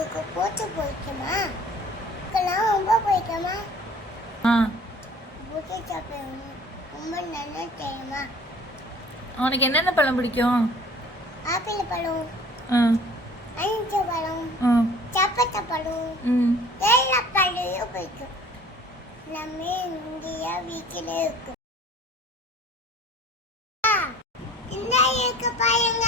உங்களுக்கு பூச்சி பிடிக்குமா இதுக்கெல்லாம் ரொம்ப பிடிக்குமா ஆ. பூச்சி சாப்பிடணும் ரொம்ப நல்லா தெரியுமா உனக்கு என்னென்ன பழம் பிடிக்கும்? ஆப்பிள் பழம் ஆ. அஞ்சு பழம் ஆ. சப்பத்தை பழம் ம். எல்லா பழையும் பிடிக்கும். எல்லாமே இந்தியா வீட்டில் இருக்கு ஆ, இந்த இருக்கு பாருங்க.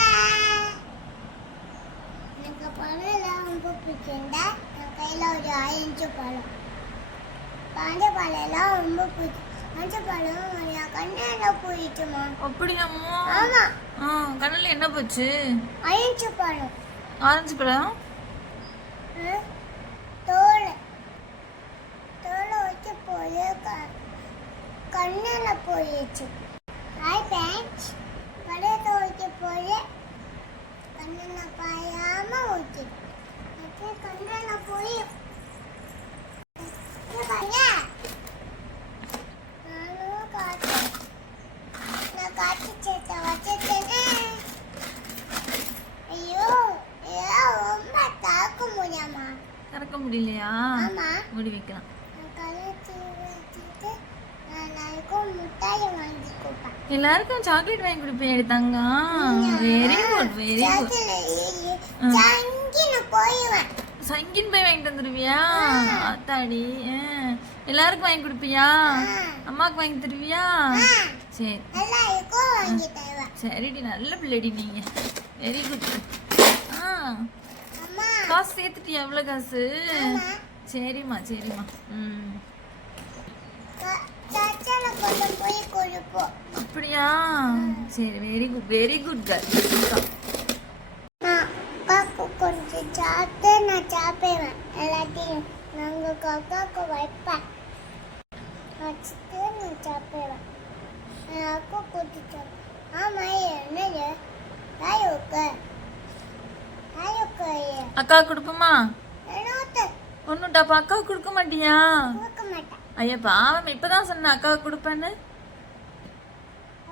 எனக்கு பழம் எல்லாம் ரொம்ப பிடிக்கும்டா என் கையில் ஒரு அஞ்சு பழம் பாண்ட பழம் எல்லாம் ரொம்ப பிடிக்கும் அஞ்சு பழம் என் கண்ணில் போயிட்டுமா அப்படியாம்மா? ஆமா. ஆ கண்ணில் என்ன போச்சு? அஞ்சு பழம். ஆரஞ்சு பழம்? தோல். தோலை வச்சு போய் கண்ணில் போயிடுச்சு. ஹாய் பேன்ஸ் பழைய தோலைக்கு போய் கண்ணில் பாயாம அப்புறம் கண்ணில் போய். திறக்க முடியலையா? ஆமா. மூடி வைக்கலாம். எல்லாருக்கும் சாக்லேட் வாங்கி கொடுப்பேன். தங்கம். வெரி குட் வெரி குட் சங்கின் போய் வாங்கிட்டு வந்துருவியா? அத்தாடி எல்லாருக்கும் வாங்கி கொடுப்பியா? அம்மாவுக்கு வாங்கி தருவியா? சரி. சரிடி நல்ல பிள்ளைடி நீங்க. வெரி குட் ஆ. காசு சேர்த்துட்டியா எவ்வளோ காசு? சரிம்மா சரிம்மா. ம். அப்படியா? சரி very good very good girl நான் அக்காவுக்கு கொஞ்சம் சாப்பிட்டு நான் சாப்பிடுவேன். எல்லாத்தையும் நாங்கள் அக்காவுக்கு வைப்பேன் வச்சுட்டு நான் சாப்பிடுவேன். அக்கா கூட்டி சாப்பிடுவேன் ஆமாம் என்னது தாயோக்கு தாயோக்கு அக்கா. கொடுப்போமா ஒன்றுட்டாப்பா அக்காவுக்கு கொடுக்க மாட்டியா? கொடுக்க மாட்டேன். ஐயா பாவம் இப்பதான் சொன்னேன் அக்காவுக்கு கொடுப்பேன்னு.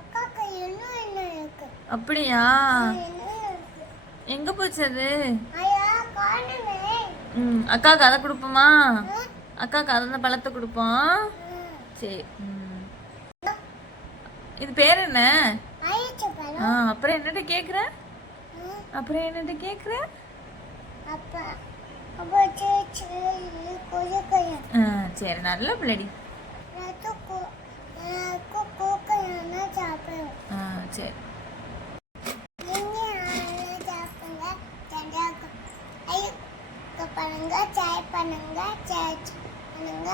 அக்காவுக்கு இன்னும் என்ன இருக்கு. அப்படியா? எங்க போச்சு அது? ம் அக்காவுக்கு அதை கொடுப்போமா? அக்காவுக்கு அந்த பழத்தை கொடுப்போம். சரி. இது பேர் என்ன? ஆ அப்புறம் என்னட்ட கேக்குற? ம். அப்புறம் என்னட்ட ஆ சரி நல்ல பிள்ளடி. சரி நீங்க ஆளு சாப்பிடுங்க சண்டாக்கும் ஐயோ பண்ணுங்க சாய் பண்ணுங்க சேர் பண்ணுங்க.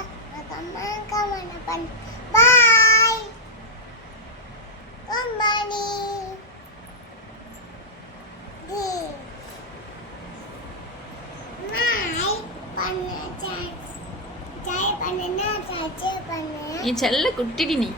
அம்மா கமெண்ட் பண்ணு பாய் கும்பானி மாய் பண்ணு சாய் பண்ணு என் செல்ல குட்டிடி நீ.